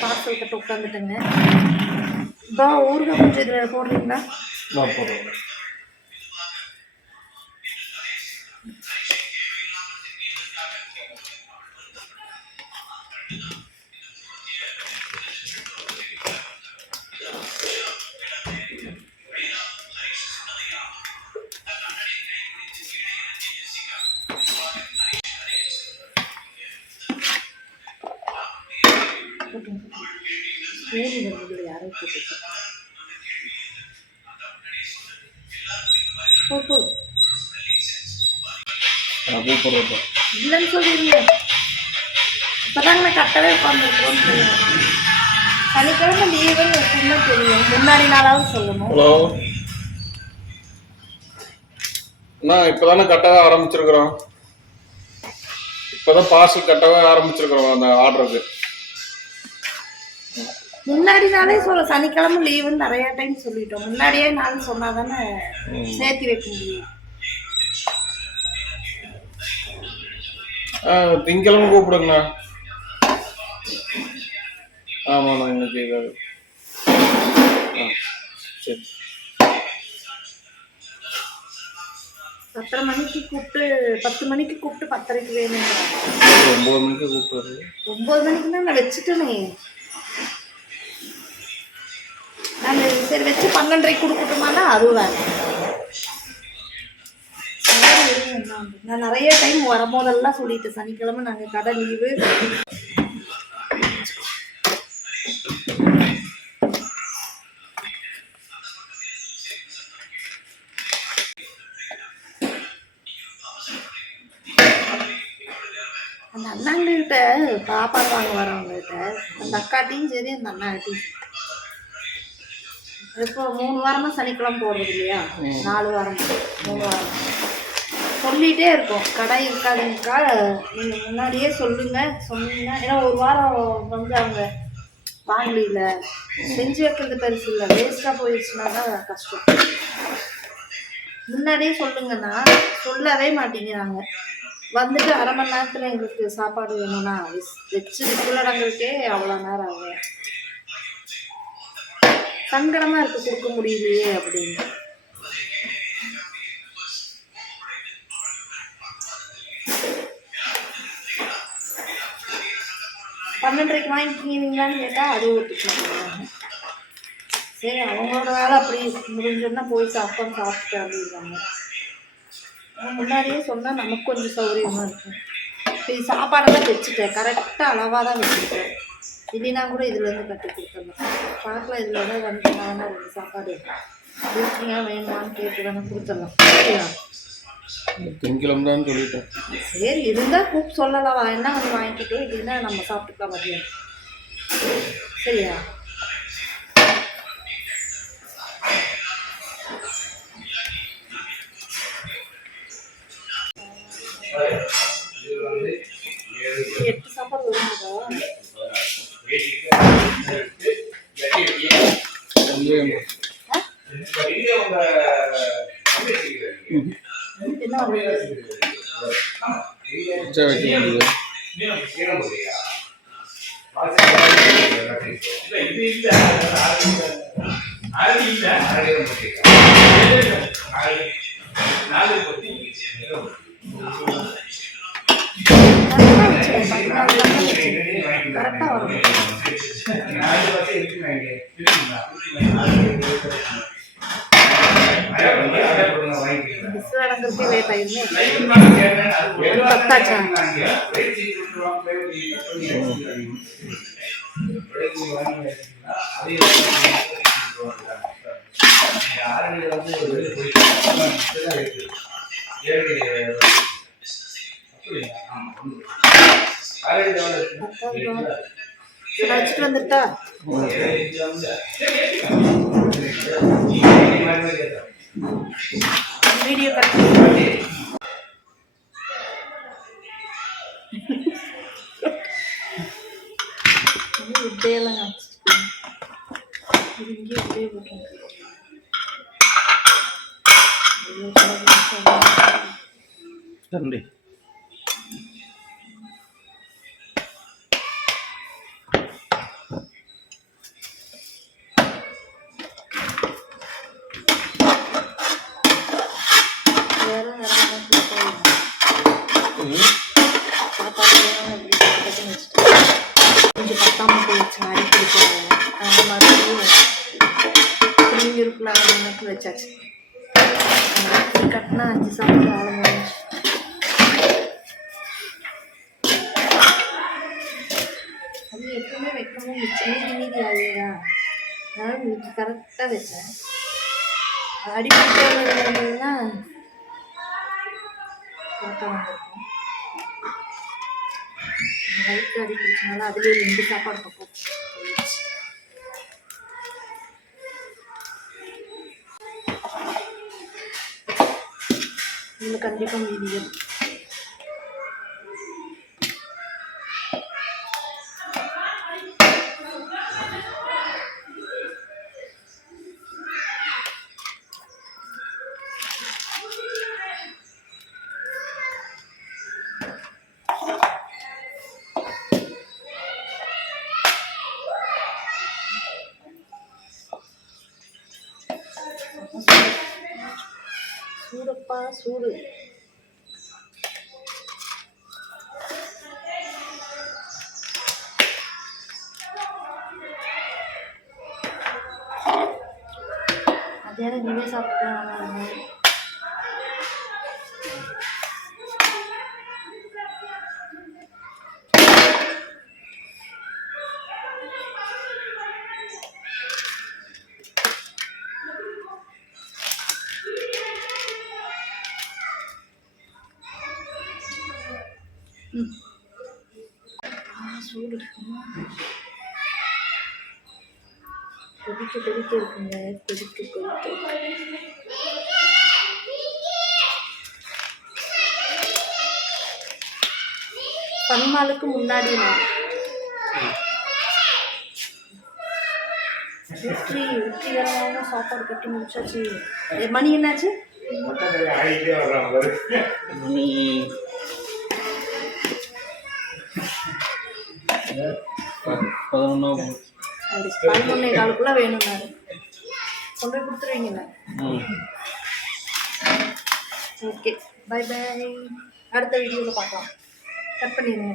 Parcel கட்ட உட்காந்துட்டேங்க. இப்போ ஊறுகாய் கொஞ்சம் இதில் போடுறீங்களா? போடுறேன். யாரோ போட்டு இல்லைன்னு சொல்லிடுங்க. இப்போதாங்க நான் கட்டவே உட்காந்துருக்கோன்னு சொல்லுவேன். சனிக்கிழமை லீவுன்னு எப்படின்னா தெரியும், முன்னாடி நாளாவது சொல்லணும். ஹலோ அண்ணா, இப்போதானே கட்டவே ஆரம்பிச்சிருக்கிறோம். இப்போதான் பார்சல் கட்டவே ஆரம்பிச்சிருக்கிறோம் அந்த ஆர்டருக்கு. முன்னாடி நாளே சொல்ல, சனிக்கிழமை லீவுன்னு நிறைய டைம் சொல்லிட்டோம். முன்னாடியே நாள் சொன்னா தானே சேர்த்து வைக்க முடியும். திங்கக்கிழமை கூப்பிடுங்கண்ணா. ஆமாண்ணா, இன்னைக்கு சரி. 10:30 மணிக்கு கூப்பிட்டு 10 மணிக்கு கூப்பிட்டு 10:30க்கு வேணும். 9 மணிக்கு கூப்பிட்டு 9 மணிக்குன்னா நான் வச்சுட்டேனே. நான் சரி வச்சு 12:30க்கு கொடுக்கட்டுமானா அதுவும் வேணும். நான் நிறைய டைம் வரும்போதெல்லாம் சொல்லிட்டேன், சனிக்கிழமை நாங்கள் கடை லீவு. அந்த அண்ணாங்கிட்ட பாப்பாங்க வாங்க வரவங்ககிட்ட, அந்த அக்காட்டையும் சரி அந்த அண்ணாட்டையும் இப்போ 3 வாரமா சனிக்கிழமை போடுறது இல்லையா, 4 வாரம் 3 வாரம் சொல்லிகிட்டே இருக்கோம், கடை இருக்காதுங்கக்கா நீங்கள் முன்னாடியே சொன்னீங்கன்னா. ஏன்னா ஒரு வாரம் வந்து அவங்க வாங்கல, செஞ்சு வைக்கிறது பெருசு இல்லை, வேஸ்ட்டாக போயிடுச்சுன்னா தான் கஷ்டம். முன்னாடியே சொல்லுங்கன்னா சொல்லவே மாட்டேங்கிறாங்க. வந்துட்டு 1/2 மணி நேரத்தில் எங்களுக்கு சாப்பாடு வேணும்னா வச்சு விசுலடங்களுக்கே அவ்வளோ நேரம் ஆகும். சங்கடமாக இருக்குது, கொடுக்க முடியலையே அப்படின்னு. பன்னெண்டரைக்கு வாங்கிக்கிறீங்களான்னு கேட்டால் அது ஒத்துக்க மாட்டேங்கிறாங்க. சரி, அவங்களோட வேலை அப்படி முடிஞ்சோன்னா போய் சாப்பிட்டு அப்படிங்கிறாங்க. முன்னாடியே சொன்னால் நமக்கு கொஞ்சம் சௌகரியமாக இருக்கும். இப்போ இது சாப்பாடெல்லாம் வச்சுட்டேன், கரெக்டாக அளவாக தான் வச்சுருக்கேன். இல்லைன்னா கூட இதுலேருந்து கட்டி கொடுத்துடலாம். பார்க்கலாம், இதில் ஏதாவது வந்துட்டா 2 சாப்பாடு இருக்கீங்க வேணுமான்னு கேட்டு வேணா கொடுத்துடலாம். சரியா? திங்கிழமை தான் சொல்லிட்டேன். சரி, இருந்தால் கூப்பிட்டு சொல்லலாம், என்ன வந்து வாங்கிக்கிட்டோம், இல்லைன்னா நம்ம சாப்பிட்டுக்கலாம் மதியம். சரியா? எட்டு சாப்பாடு வரும்போதா? என்ன கரெக்டாக வரும். விசுவாடங்கிறதுக்கே லேட் ஆயிருமே. பத்தாச்சா? வச்சுட்டு வந்துட்டா வீடியோ கட் இப்படியெல்லாம் இங்கே இப்படியே போட்டோம். தம்பி சாப்பாடு அப்படி டக்குன்னு வச்சுட்டேன். கொஞ்சம் பத்தாமல் போயிடுச்சு, அடிக்கடி போடுவேன். அந்த மறுபடியும் புரிஞ்சிருக்கலாம் வச்சாச்சு. கட்டினா 5 சாப்பாடு ஆள முடிஞ்சு. அது எப்பவுமே வைக்கவும் மீதி ஆகுதா, அதனால இன்னைக்கு கரெக்டாக வச்சேன். அடிப்படையாக இருந்ததுன்னா கரெக்டாக வந்திருக்கும். வயிற்று அடி பிடிச்சனால அதுலேயே 2 சாப்பாடு பக்கம் போயிடுச்சு. இதில் கண்டிப்பாக மீதி இருக்கும். சூடப்பா சூடு. மத்தியானம் நீவே சாப்பிட்டேன். சூடு கொதிக்க இருக்குங்க. கொதிக்க பன்மாலுக்கு முன்னாடி நான் வெற்றிகரமாக சாப்பாடு கட்டி முடிச்சாச்சு. மணி என்னாச்சு? மணி 11. அது 11:15 வேணும்னாரு. கொண்டு போய் கொடுத்துருவீங்களா? Okay, bye bye. அடுத்த வீடியோவில் பார்க்கலாம். கட் பண்ணிடுங்க.